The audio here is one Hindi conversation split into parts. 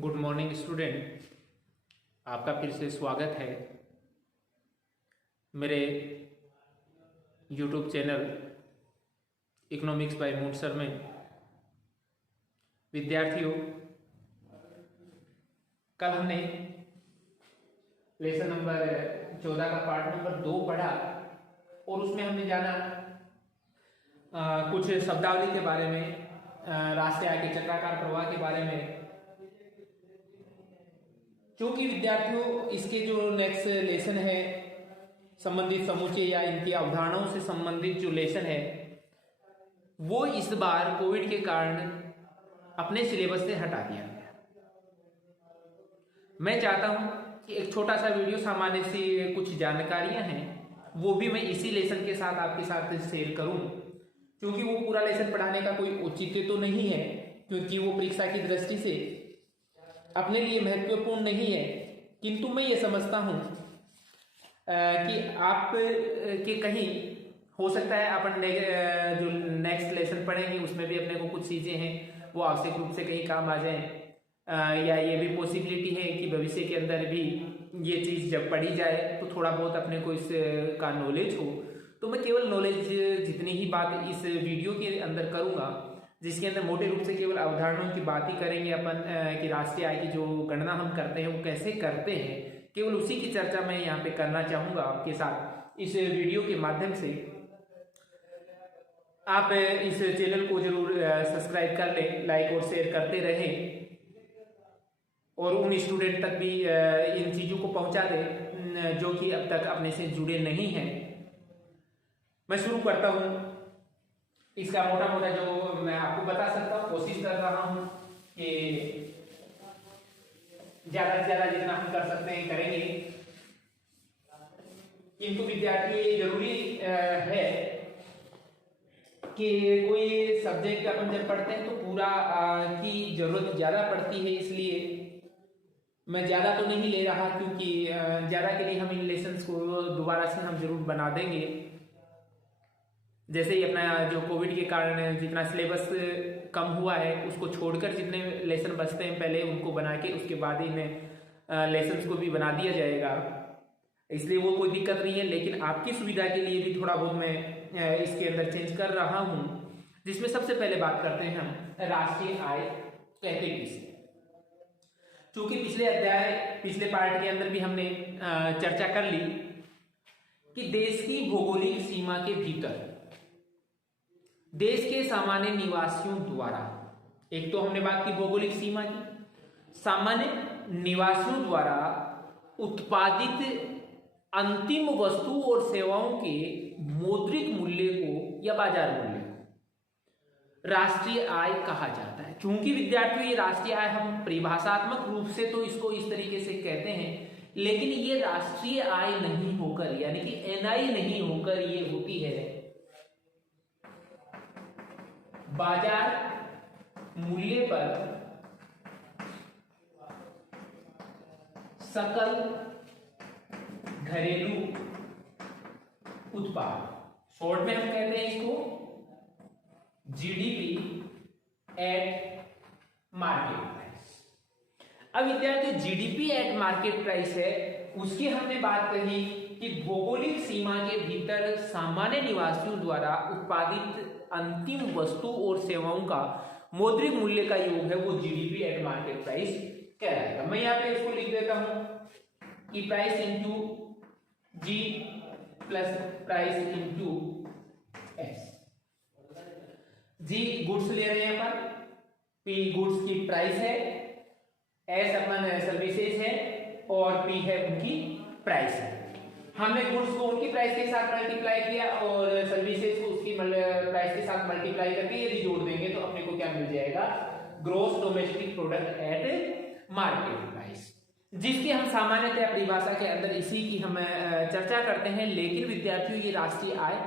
गुड मॉर्निंग स्टूडेंट, आपका फिर से स्वागत है मेरे यूट्यूब चैनल इकोनॉमिक्स बाय मूड सर में। विद्यार्थियों, कल हमने लेसन नंबर 14 का पार्ट नंबर 2 पढ़ा और उसमें हमने जाना कुछ शब्दावली के बारे में, राष्ट्रीय आय के चक्राकार प्रवाह के बारे में। क्योंकि विद्यार्थियों, इसके जो नेक्स्ट लेसन है संबंधित समूचे या इनकी अवधारणाओं से संबंधित जो लेसन है वो इस बार कोविड के कारण अपने सिलेबस से हटा दिया गया। मैं चाहता हूं कि एक छोटा सा वीडियो, सामान्य सी कुछ जानकारियां हैं, वो भी मैं इसी लेसन के साथ आपके साथ शेयर करूं, क्योंकि वो पूरा लेसन पढ़ाने का कोई औचित्य तो नहीं है, क्योंकि वो परीक्षा की दृष्टि से अपने लिए महत्वपूर्ण नहीं है। किंतु मैं ये समझता हूं कि आप के कहीं हो सकता है अपन जो नेक्स्ट लेसन पढ़ेंगे उसमें भी अपने को कुछ चीजें हैं वो आवश्यक रूप से कहीं काम आ जाएं, या ये भी पॉसिबिलिटी है कि भविष्य के अंदर भी ये चीज जब पढ़ी जाए तो थोड़ा बहुत अपने को इसका नॉलेज हो। तो मैं केवल नॉलेज जितनी ही बात इस वीडियो के अंदर करूंगा, जिसके अंदर मोटे रूप से केवल अवधारणाओं की बात ही करेंगे अपन कि राष्ट्रीय आय की जो गणना हम करते हैं वो कैसे करते हैं, केवल उसी की चर्चा मैं यहाँ पे करना चाहूंगा आपके साथ इस वीडियो के माध्यम से। आप इस चैनल को जरूर सब्सक्राइब कर लें, लाइक और शेयर करते रहें और उन स्टूडेंट तक भी इन चीजों को पहुंचा दें जो कि अब तक अपने से जुड़े नहीं हैं। मैं शुरू करता हूं। इसका मोटा मोटा जो मैं आपको बता सकता हूं, कोशिश कर रहा हूं कि ज्यादा से ज्यादा जितना हम कर सकते हैं करेंगे। किंतु विद्यार्थी ये जरूरी है कि कोई सब्जेक्ट अपन जब पढ़ते हैं तो पूरा की जरूरत ज्यादा पड़ती है, इसलिए मैं ज्यादा तो नहीं ले रहा, क्योंकि ज्यादा के लिए हम इन लेसन्स को दोबारा से हम जरूर बना देंगे। जैसे ही अपना जो कोविड के कारण जितना सिलेबस कम हुआ है उसको छोड़कर जितने लेसन बचते हैं पहले उनको बना के उसके बाद इन लेसन्स को भी बना दिया जाएगा, इसलिए वो कोई दिक्कत नहीं है। लेकिन आपकी सुविधा के लिए भी थोड़ा बहुत मैं इसके अंदर चेंज कर रहा हूं, जिसमें सबसे पहले बात करते हैं हम राष्ट्रीय आय कहते किसे। चूंकि पिछले पार्ट के अंदर भी हमने चर्चा कर ली कि देश की भौगोलिक सीमा के भीतर देश के सामान्य निवासियों द्वारा, एक तो हमने बात की भौगोलिक सीमा की, सामान्य निवासियों द्वारा उत्पादित अंतिम वस्तु और सेवाओं के मौद्रिक मूल्य को या बाजार मूल्य को राष्ट्रीय आय कहा जाता है। क्योंकि विद्यार्थियों, ये राष्ट्रीय आय हम परिभाषात्मक रूप से तो इसको इस तरीके से कहते हैं, लेकिन ये राष्ट्रीय आय नहीं होकर, यानी कि एनआई नहीं होकर ये होती है बाजार मूल्य पर सकल घरेलू उत्पाद, शॉर्ट में हम कहते हैं इसको जीडीपी एट मार्केट प्राइस। अब विद्यार्थी, जीडीपी एट मार्केट प्राइस है, उसकी हमने बात कही कि भौगोलिक सीमा के भीतर सामान्य निवासियों द्वारा उत्पादित अंतिम वस्तु और सेवाओं का मौद्रिक मूल्य का योग है, वो जीडीपी एट मार्केट प्राइस कहलाएगा। मैं यहाँ पे इसको लिख देता हूं कि प्राइस इंटू जी प्लस प्राइस इंटू एस। जी गुड्स ले रहे हैं अपन, पी गुड्स की प्राइस है, एस अपन सर्विसेज है और पी है उनकी प्राइस है। हमने गुड्स को उनकी प्राइस के साथ मल्टीप्लाई किया और सर्विसेज को उसकी प्राइस के साथ मल्टीप्लाई करके यदि जोड़ देंगे तो अपने को क्या मिल जाएगा, gross domestic product at market price, जिसकी हम सामान्यतः परिभाषा के अंदर इसी की हम चर्चा करते हैं। लेकिन विद्यार्थियों, ये राष्ट्रीय आय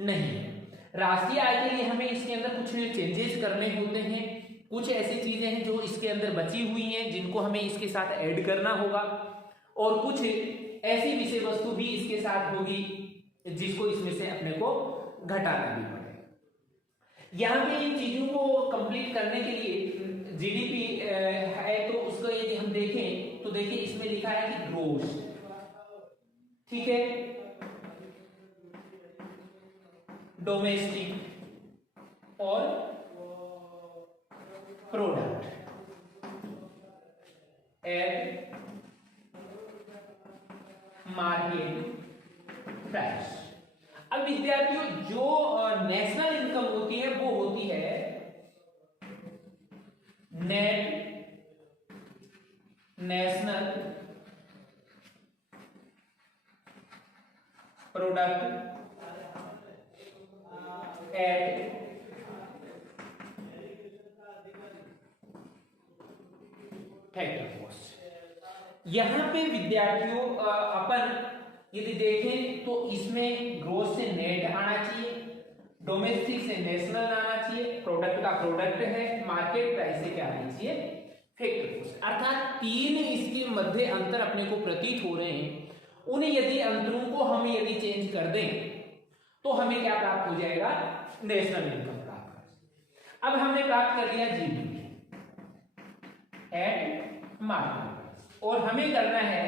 नहीं है। राष्ट्रीय आय के लिए हमें इसके अंदर कुछ चेंजेस करने होते हैं, कुछ ऐसी चीजें हैं जो इसके अंदर बची हुई हैं जिनको हमें इसके साथ ऐड करना होगा, और कुछ ऐसी विषय वस्तु भी इसके साथ होगी जिसको इसमें से अपने को घटाना भी पड़ेगा। यहां पे इन चीजों को कंप्लीट करने के लिए जीडीपी है तो उसको यदि हम देखें तो देखिए इसमें लिखा है कि ग्रोस, ठीक है, डोमेस्टिक और प्रोडक्ट एट मार्केट प्राइस। अब विद्यार्थियों जो नेशनल इनकम होती है वो होती है net national product at factor cost. यहां पे विद्यार्थियों अपन यदि देखें तो इसमें ग्रोस से नेट आना चाहिए, डोमेस्टिक से नेशनल आना चाहिए, प्रोडक्ट का प्रोडक्ट है, मार्केट प्राइस से क्या आनी चाहिए, फैक्टर कॉस्ट। अर्थात तीन इसके मध्य अंतर अपने को प्रतीत हो रहे हैं, उन्हें यदि अंतरों को हम यदि चेंज कर दें तो हमें क्या प्राप्त हो जाएगा, नेशनल इनकम प्राप्त कर। अब हमने प्राप्त कर लिया जीडीपी एट मार्केट और हमें करना है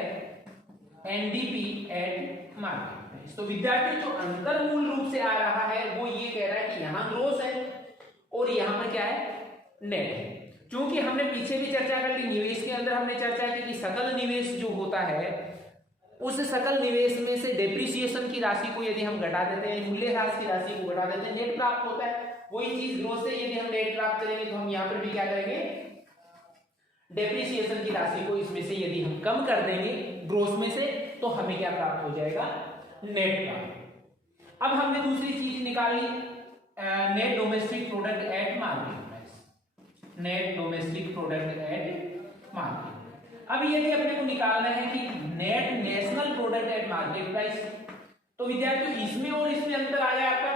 एनडीपी एट मार्केट। तो विद्यार्थी जो अंतर मूल रूप से आ रहा है वो ये कह रहा है कि यहां ग्रोस है और यहां पर क्या है, नेट है। क्योंकि हमने पीछे भी चर्चा कर ली, निवेश के अंदर हमने चर्चा की कि सकल निवेश जो होता है उस सकल निवेश में से डेप्रिसिएशन की राशि को यदि हम घटा देते हैं, मूल्यह्रास की राशि को घटा देते हैं, नेट प्राप्त होता है। वही चीज ग्रोस से यदि हम नेट प्राप्त करेंगे तो हम यहां पर भी क्या करेंगे, डेप्रिसिएशन की राशि को इसमें से यदि हम कम कर देंगे ग्रोस में से तो हमें क्या प्राप्त हो जाएगा, नेट प्राप्त। अब हमने दूसरी चीज निकाली net domestic product at market price, net domestic product at market. अब यदि अपने को निकालना है कि net national product at market price, तो विद्यार्थियों इसमें और इसमें अंतर आ जाएगा।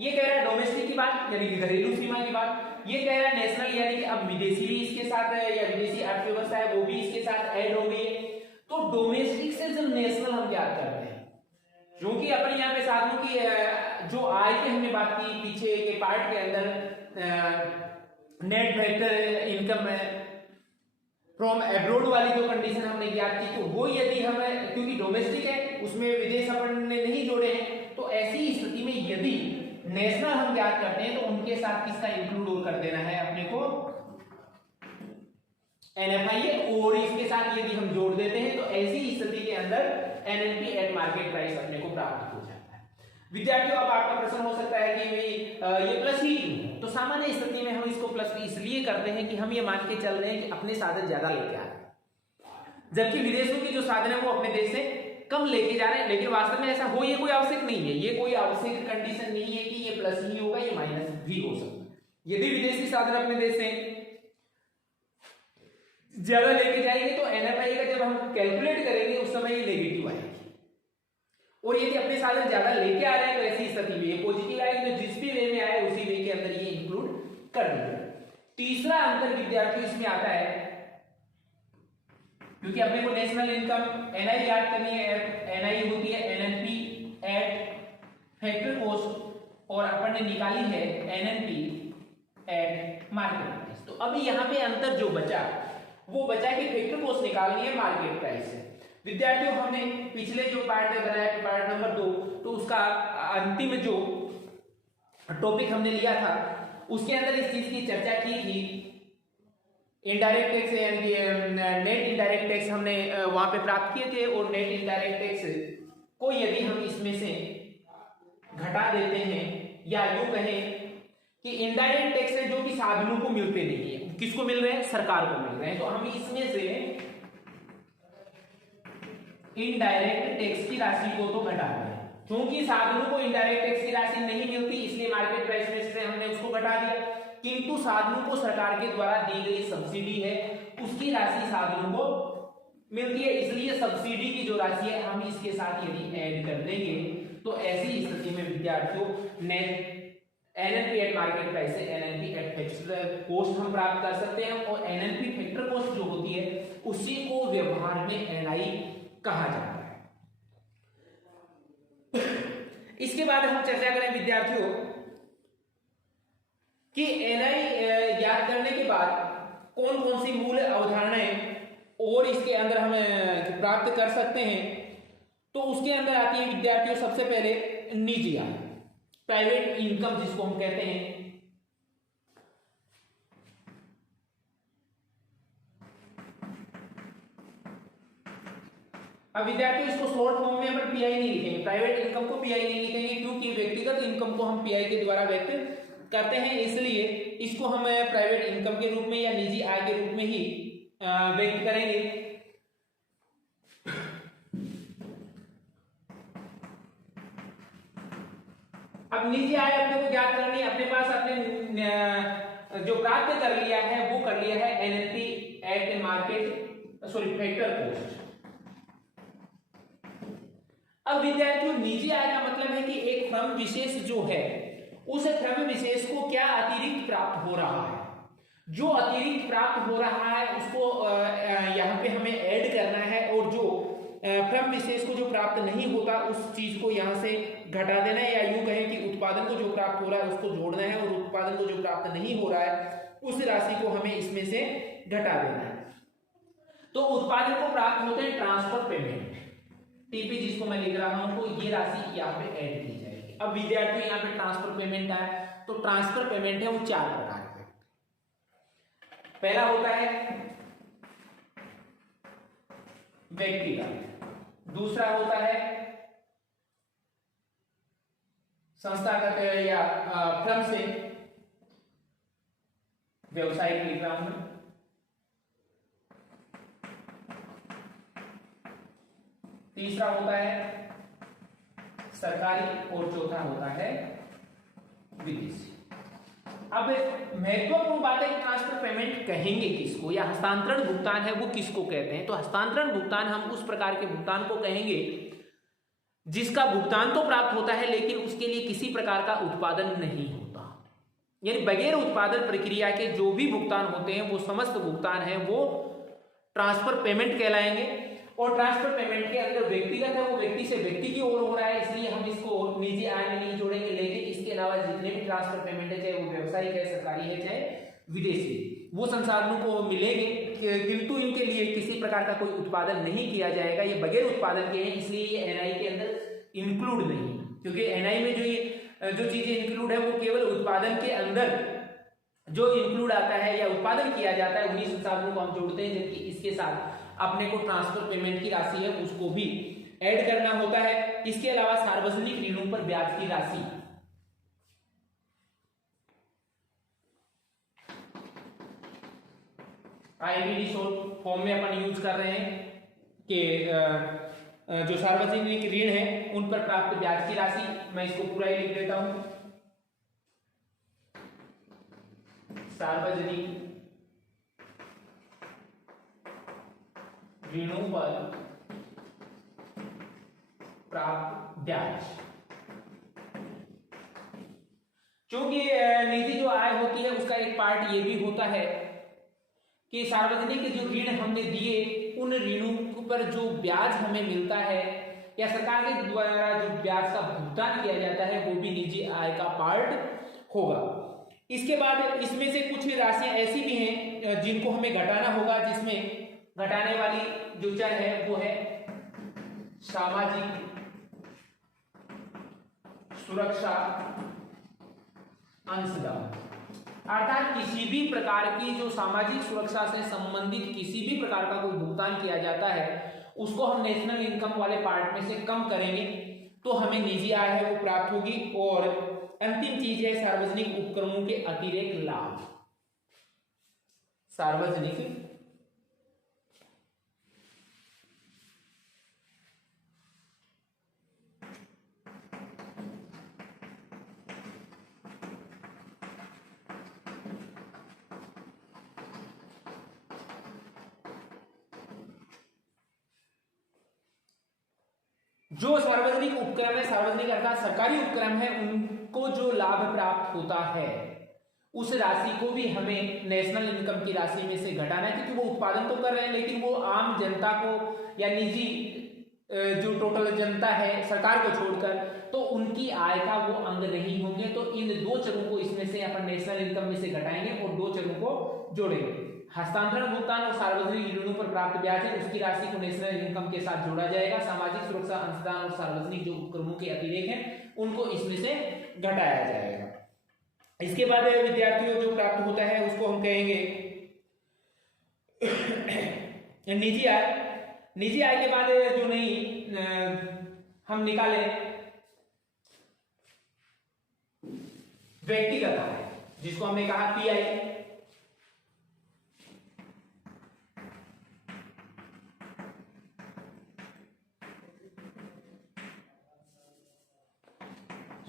ये कह रहा है डोमेस्टिक की बात यानी कि घरेलू सीमा की बात, ये कह रहा है नेशनल यानी कि अब विदेशी भी इसके साथ है या विदेशी अर्थव्यवस्था है वो भी इसके साथ ऐड हो गई है। तो डोमेस्टिक से जब नेशनल हम याद करते हैं, क्योंकि अपन यहाँ पे साधनों की जो आय की हमने बात की पीछे के पार्ट के अंदर net vector income from abroad वाली जो कंडीशन हमने याद की, तो वो यदि हम क्योंकि डोमेस्टिक है उसमें विदेश अपन ने नहीं जोड़े हैं, तो ऐसी स्थिति में यदि नेशनल हम याद करते हैं तो उनके साथ किसका इंक्लूड कर देना है अपने को, एनएफआई और इसके साथ यदि हम जोड़ देते हैं तो ऐसी स्थिति के अंदर एनएनपी एट मार्केट प्राइस अपने को प्राप्त हो जाता है। विद्यार्थियों अब आपका प्रश्न हो सकता है कि भाई ये प्लस ही क्यों है, तो सामान्य स्थिति में हम इसको प्लस इसलिए करते हैं कि हम ये मान के चल रहे हैं कि अपने साधन ज्यादा लेके आ रहे हैं, जबकि विदेशों के जो साधन है वो अपने देश से कम लेके जा रहे हैं। लेकिन वास्तव में ऐसा हो ये कोई आवश्यक नहीं है, ये कोई आवश्यक कंडीशन नहीं है कि ये प्लस ही होगा, ये माइनस भी हो सकता है। यदि विदेशी साधन अपने देश से ज्यादा लेके जाएंगे तो एनएफआई का जब हम कैलकुलेट करेंगे उस समय ये नेगेटिव आएगी, और यदि अपने साधन ज्यादा लेके आ रहे हैं तो ऐसी स्थिति में ये पॉजिटिव आएगी, तो जिस भी वे में आए उसी वे के अंदर ये इंक्लूड कर देंगे। तीसरा अंतर विद्यार्थियों इसमें आता है, क्योंकि अपने को नेशनल इनकम एनआई याद करनी है, एनआई होती है एनएनपी एट फैक्टर कॉस्ट और अपन ने निकाली है एनएनपी एट मार्केट प्राइस। तो अभी यहाँ पे अंतर जो बचा वो बचा कि फैक्टर कॉस्ट निकालनी है मार्केट प्राइस से। विद्यार्थियों हमने पिछले जो पार्ट बनाया पार्ट नंबर 2, तो उसका अंतिम जो टॉपिक हमने लिया था उसके अंदर इस चीज की चर्चा की थी, इनडायरेक्ट टैक्स यानी कि नेट इनडायरेक्ट टैक्स हमने वहां पे प्राप्त किए थे, और नेट इनडायरेक्ट टैक्स को यदि हम इसमें से घटा देते हैं या यूं कहें कि इनडायरेक्ट टैक्स है जो कि साधनों को मिलते नहीं है, किसको मिल रहे हैं, सरकार को मिल रहे हैं, तो हम इसमें से इनडायरेक्ट टैक्स की राशि को तो घटा दें, क्योंकि साधनों को इनडायरेक्ट टैक्स की राशि नहीं मिलती इसलिए मार्केट प्राइस में से हमने उसको घटा दिया, किंतु साधनों को सरकार के द्वारा दी गई सब्सिडी है उसकी राशि साधनों को मिलती है, इसलिए सब्सिडी की जो राशि है हम इसके साथ यदि ऐड कर देंगे तो ऐसी स्थिति में विद्यार्थियों net NNP eight market price से एनएनपी एट फैक्टर कॉस्ट हम प्राप्त कर सकते हैं, और एनएनपी फैक्टर कॉस्ट जो होती है उसी को व्यवहार में एनआई कहा जाता है। इसके बाद हम चर्चा करें विद्यार्थियों कि एनआई याद करने के बाद कौन कौन सी मूल अवधारणाएं और इसके अंदर हम प्राप्त कर सकते हैं, तो उसके अंदर आती है विद्यार्थियों सबसे पहले निजी आय, प्राइवेट इनकम जिसको हम कहते हैं। अब विद्यार्थियों इसको शॉर्ट फॉर्म में अपन पीआई नहीं लिखेंगे, प्राइवेट इनकम को पीआई नहीं लिखेंगे, क्योंकि व्यक्तिगत इनकम को हम पीआई के द्वारा व्यक्त करते हैं, इसलिए इसको हम प्राइवेट इनकम के रूप में या निजी आय के रूप में ही व्यक्त करेंगे। अब निजी आय अपने को ज्ञात करनी है, अपने पास अपने जो प्राप्त कर लिया है वो कर लिया है NFT eight market factor cost. अब विद्यार्थियों निजी आय का मतलब है कि एक फर्म विशेष जो है उस फर्म विशेष को क्या अतिरिक्त प्राप्त हो रहा है, जो अतिरिक्त प्राप्त हो रहा है उसको यहाँ पे हमें ऐड करना है, और जो फर्म विशेष को जो प्राप्त नहीं होता उस चीज को यहाँ से घटा देना है, या यूं कहें कि उत्पादन को जो प्राप्त हो रहा है उसको जोड़ना है, और उत्पादन को जो प्राप्त नहीं हो रहा है उस राशि को हमें इसमें से घटा देना है। तो उत्पादन को प्राप्त होते हैं ट्रांसफर पेमेंट, टीपी जिसको मैं लिख रहा हूं, तो ये राशि यहाँ पे ऐड की जाएगी। अब विद्यार्थी यहाँ पे ट्रांसफर पेमेंट है, तो ट्रांसफर पेमेंट है वो 4 प्रकार के। पहला होता है व्यक्तिगत, दूसरा होता है संस्थागत या फर्म से, व्यवसायिक लिख रहा हूं, तीसरा होता है सरकारी, और चौथा होता है विदेशी। अब महत्वपूर्ण बात है कि ट्रांसफर पेमेंट कहेंगे किसको, या हस्तांतरण भुगतान है वो किसको कहते हैं। तो हस्तांतरण भुगतान हम उस प्रकार के भुगतान को कहेंगे जिसका भुगतान तो प्राप्त होता है लेकिन उसके लिए किसी प्रकार का उत्पादन नहीं होता, यानी बगैर उत्पादन प्रक्रिया के जो भी भुगतान होते हैं वो समस्त भुगतान है वो ट्रांसफर पेमेंट कहलाएंगे। और ट्रांसफर पेमेंट के अंदर व्यक्तिगत है वो व्यक्ति से व्यक्ति की ओर हो रहा है, इसलिए हम इसको निजी आय में नहीं जोड़ेंगे, लेकिन इसके अलावा जितने भी ट्रांसफर पेमेंट है, चाहे वो व्यवसायिक है, सरकारी है, चाहे विदेशी, वो संसाधनों को मिलेंगे, किंतु इनके लिए किसी प्रकार का कोई उत्पादन नहीं किया जाएगा, ये बगैर उत्पादन के हैं, इसलिए ये एनआई के अंदर इंक्लूड नहीं है, क्योंकि एनआई में जो चीजें इंक्लूड है वो केवल उत्पादन के अंदर जो इंक्लूड आता है या उत्पादन किया जाता है उन्हीं संसाधनों को हम जोड़ते हैं, जबकि इसके साथ अपने को ट्रांसफर पेमेंट की राशि है उसको भी ऐड करना होता है। इसके अलावा सार्वजनिक ऋणों पर ब्याज की राशि, आईबीडी शॉर्ट फॉर्म में अपन यूज कर रहे हैं कि जो सार्वजनिक ऋण है उन पर प्राप्त ब्याज की राशि, मैं इसको पूरा ही लिख देता हूं, सार्वजनिक ऋणों पर प्राप्त ब्याज। क्योंकि निजी जो आय होती है उसका एक पार्ट ये भी होता है कि सार्वजनिक जो ऋण हमने दिए उन ऋणों पर जो ब्याज हमें मिलता है या सरकार के द्वारा जो ब्याज का भुगतान किया जाता है वो भी निजी आय का पार्ट होगा। इसके बाद इसमें से कुछ राशियां ऐसी भी हैं जिनको हमें घटाना होगा, जिसमें घटाने वाली जो चर है वो है सामाजिक सुरक्षा अंशदान, अर्थात किसी भी प्रकार की जो सामाजिक सुरक्षा से संबंधित किसी भी प्रकार का कोई भुगतान किया जाता है उसको हम नेशनल इनकम वाले पार्ट में से कम करेंगे तो हमें निजी आय है वो प्राप्त होगी। और अंतिम चीज है सार्वजनिक उपक्रमों के अतिरिक्त लाभ, सार्वजनिक जो सार्वजनिक उपक्रम है, सार्वजनिक अर्थात सरकारी उपक्रम है, उनको जो लाभ प्राप्त होता है उस राशि को भी हमें नेशनल इनकम की राशि में से घटाना है, क्योंकि वो उत्पादन तो कर रहे हैं लेकिन वो आम जनता को या निजी जो टोटल जनता है सरकार को छोड़कर, तो उनकी आय का वो अंग नहीं होंगे। तो इन दो चरों को इसमें से अपन नेशनल इनकम में से घटाएंगे और दो चरों को जोड़ेंगे। हस्तांतरण भुगतान और सार्वजनिक ऋणों पर प्राप्त ब्याज है, उसकी राशि को नेशनल इनकम के साथ जोड़ा जाएगा। सामाजिक सुरक्षा अंशदान और सार्वजनिक जो उपक्रमों के अतिरेक हैं उनको इसमें से घटाया जाएगा। इसके बाद विद्यार्थियों जो प्राप्त होता है उसको हम कहेंगे निजी आय। निजी आय के बाद जो नहीं हम निकाले व्यक्तिगत आय, जिसको हमने कहा पीआई।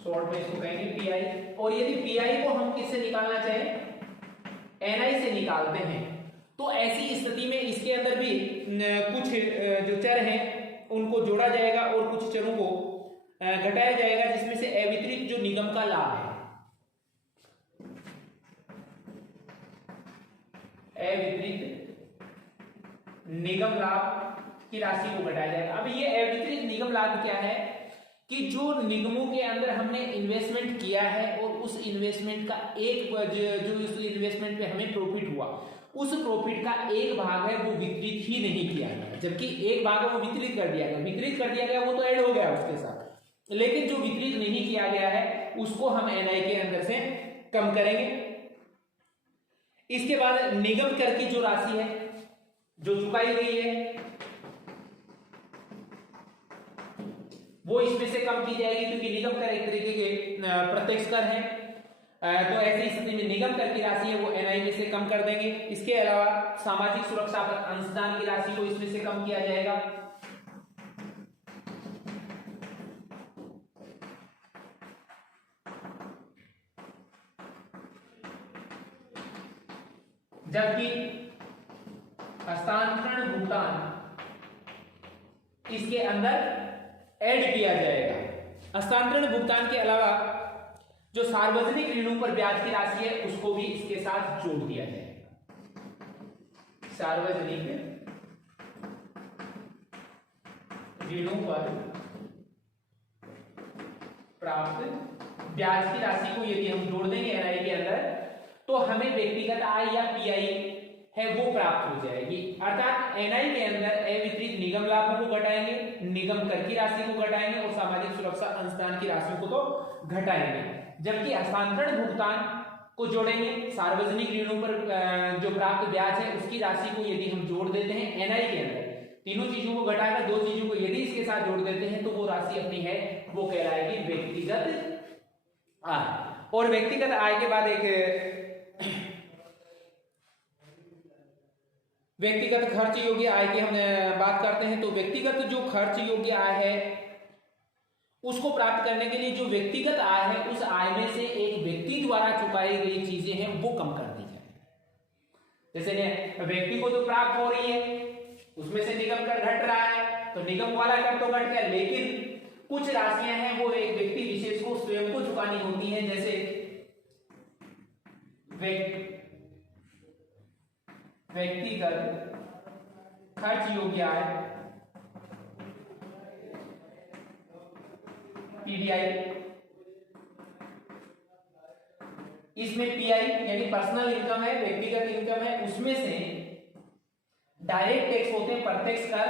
शॉर्ट में इसको कहेंगे पीआई। और यदि पीआई को हम किससे निकालना चाहें, एनआई से निकालते हैं, तो ऐसी स्थिति में इसके अंदर भी कुछ जो चर हैं उनको जोड़ा जाएगा और कुछ चरों को घटाया जाएगा, जिसमें से अवितरित जो निगम का लाभ है, अवितरित निगम लाभ की राशि को घटाया जाएगा। अब ये अवितरित निगम लाभ क्या है कि जो निगमों के अंदर हमने इन्वेस्टमेंट किया है और उस इन्वेस्टमेंट का एक जो उस इन्वेस्टमेंट पे हमें प्रॉफिट हुआ, उस प्रॉफिट का एक भाग है वो वितरित ही नहीं किया गया, जबकि एक भाग है वो वितरित कर दिया गया। वितरित कर दिया गया वो तो ऐड हो गया उसके साथ, लेकिन जो वितरित नहीं किया गया है उसको हम एनआई के अंदर से कम करेंगे। इसके बाद निगम कर की जो राशि है जो चुकाई गई है वो इसमें से कम की जाएगी, क्योंकि निगम कर एक तरीके के प्रत्यक्ष कर है। तो ऐसी स्थिति में निगम कर की राशि है वो एनआई में से कम कर देंगे। इसके अलावा सामाजिक सुरक्षा पर अंशदान की राशि को इसमें से कम किया जाएगा। जबकि हस्तांतरण भुगतान इसके अंदर ऐड किया जाएगा। हस्तांतरण भुगतान के अलावा जो सार्वजनिक ऋणों पर ब्याज की राशि है उसको भी इसके साथ जोड़ दिया जाएगा। सार्वजनिक ऋणों पर प्राप्त ब्याज की राशि को यदि हम जोड़ देंगे एनआई के अंदर, तो हमें व्यक्तिगत आय या पीआई है वो प्राप्त हो जाएगी। अर्थात एनआई के अंदर अवितरित निगम लाभों को घटाएंगे, निगम कर की राशि को घटाएंगे और सामाजिक सुरक्षा अंशदान की राशि को तो घटाएंगे, जबकि हस्तांतरण भुगतान को जोड़ेंगे। सार्वजनिक ऋणों पर जो प्राप्त ब्याज है उसकी राशि को यदि हम जोड़ देते हैं एनआई के अंदर, तीनों चीजों को घटाकर दो चीजों को यदि इसके साथ जोड़ देते हैं तो वो राशि अपनी है वो कहलाएगी व्यक्तिगत आय। और व्यक्तिगत आय के बाद एक व्यक्तिगत खर्च योग्य आय की हम बात करते हैं। तो व्यक्तिगत जो खर्च योग्य आय है उसको प्राप्त करने के लिए जो व्यक्तिगत आय है उस आय में से एक व्यक्ति द्वारा चुकाई गई चीजें हैं वो कम कर दी जाए। जैसे व्यक्ति को तो प्राप्त हो रही है उसमें से निगम कर घट रहा है, तो निगम वाला कर तो घट गया, लेकिन कुछ राशियां हैं वो एक व्यक्ति विशेष को स्वयं को चुकानी होती है। जैसे व्यक्तिगत खर्च योग्य आय पीडीआई, इसमें पीआई यानी पर्सनल इनकम है, व्यक्तिगत इनकम है, उसमें से डायरेक्ट टैक्स होते हैं प्रत्यक्ष कर,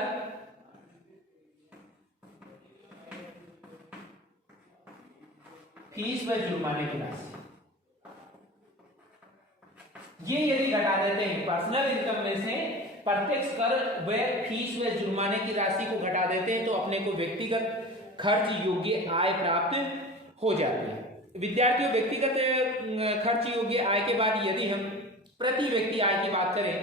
फीस व जुर्माने की राशि, ये यदि घटा देते हैं पर्सनल इनकम में से प्रत्यक्ष कर व फीस व जुर्माने की राशि को घटा देते हैं तो अपने को व्यक्तिगत खर्च योग्य आय प्राप्त हो जाती है। विद्यार्थियों व्यक्तिगत खर्च योग्य आय के बाद यदि हम प्रति व्यक्ति आय की बात करें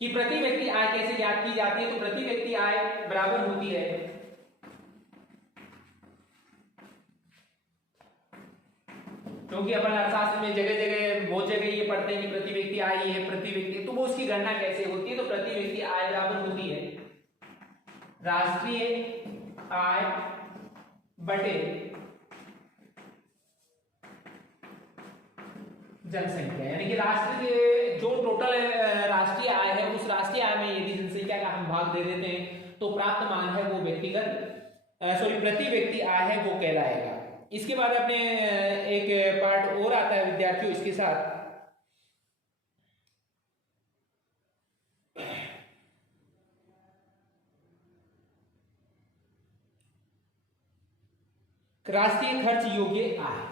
कि प्रति व्यक्ति आय कैसे ज्ञात की जाती है, तो प्रति व्यक्ति आय बराबर होती है क्योंकि अपन अर्थशास्त्र में जगह जगह बहुत जगह ये पढ़ते हैं कि प्रति व्यक्ति आय है प्रति व्यक्ति, तो वो उसकी गणना कैसे होती है, तो प्रति व्यक्ति आय बराबर होती है राष्ट्रीय आय बटे जनसंख्या, यानी कि राष्ट्र के जो टोटल राष्ट्रीय आय है उस राष्ट्रीय आय में यदि जनसंख्या का हम भाग दे देते हैं तो प्राप्त मान है वो प्रति व्यक्ति आय है वो कहलाएगा। इसके बाद अपने एक पार्ट और आता है विद्यार्थियों इसके साथ, राष्ट्रीय खर्च योग्य आय।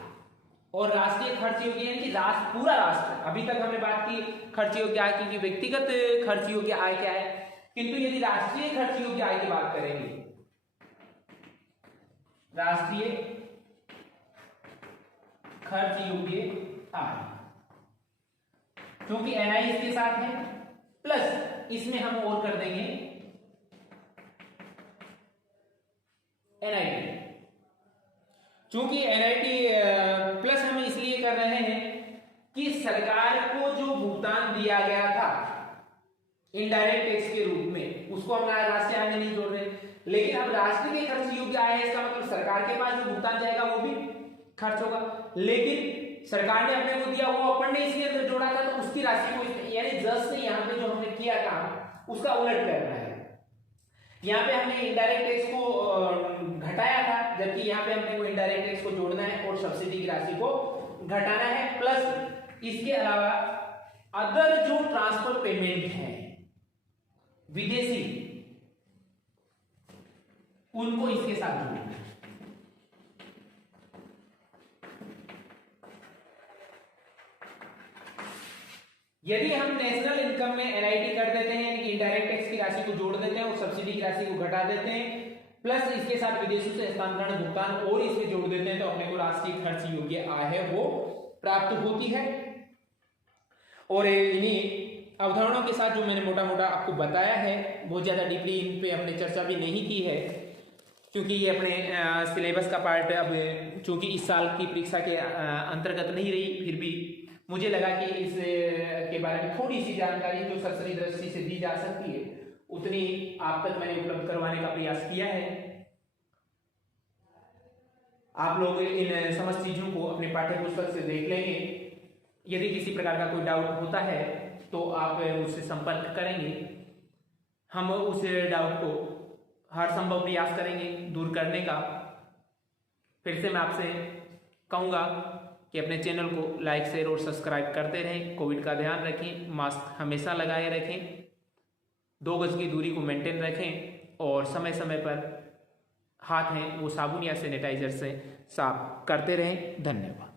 और राष्ट्रीय खर्च योग्य यानी कि पूरा राष्ट्र, अभी तक हमने बात की खर्च योग्य आय की, व्यक्तिगत खर्च योग्य आय क्या है, किंतु यदि राष्ट्रीय खर्च योग्य आय की बात करेंगे, राष्ट्रीय खर्च योग्य आय, क्योंकि एनआई इसके साथ है, प्लस इसमें हम और कर देंगे एनआईटी। चूंकि एनआईटी प्लस हम इसलिए कर रहे हैं कि सरकार को जो भुगतान दिया गया था इनडायरेक्ट टैक्स के रूप में, उसको हम राष्ट्रीय आय में नहीं जोड़ रहे, लेकिन अब राष्ट्र के खर्च योग्य आय है, इसका मतलब सरकार के पास जो भुगतान जाएगा वो भी खर्च होगा, लेकिन सरकार ने अपने को दिया वो अपन ने इसके अंदर जोड़ा था, तो उसकी राशि को यानी जस्ट यहाँ पे जो हमने किया काम उसका उलट करना है। यहाँ पे हमने इनडायरेक्ट टैक्स को घटाया था, जबकि यहाँ पे हमने वो इनडायरेक्ट टैक्स को जोड़ना है और सब्सिडी की राशि को घटाना है, प्लस इसके अलावा अदर जो ट्रांसफर पेमेंट है विदेशी, उनको इसके साथ जोड़ना है। यदि हम नेशनल इनकम में एनआईटी कर देते हैं, यानी कि इनडायरेक्ट टैक्स की राशि को जोड़ देते हैं और सब्सिडी की राशि को घटा देते हैं, प्लस इसके साथ विदेशों से हस्तांतरण भुगतान और इसे जोड़ देते हैं, तो अपने को राष्ट्रीय खर्च योग्य आय है वो प्राप्त होती है। और इन्हीं अवधारणाओं के साथ जो मैंने मोटा मोटा आपको बताया है, बहुत ज्यादा डीपली इन पे हमने चर्चा भी नहीं की है, क्योंकि ये अपने सिलेबस का पार्ट अब चूंकि इस साल की परीक्षा के अंतर्गत नहीं रही, फिर भी मुझे लगा कि इस के बारे में थोड़ी सी जानकारी जो सरसरी दृष्टि से दी जा सकती है उतनी आप तक मैंने उपलब्ध करवाने का प्रयास किया है। आप लोग इन समस्त चीजों को अपने पाठ्य पुस्तक से देख लेंगे। यदि किसी प्रकार का कोई डाउट होता है तो आप मुझसे संपर्क करेंगे, हम उस डाउट को हर संभव प्रयास करेंगे दूर करने का। फिर से मैं आपसे कहूँगा कि अपने चैनल को लाइक शेयर और सब्सक्राइब करते रहें, कोविड का ध्यान रखें, मास्क हमेशा लगाए रखें, 2 गज की दूरी को मेंटेन रखें और समय समय पर हाथ हैं वो साबुन या सैनिटाइजर से साफ करते रहें। धन्यवाद।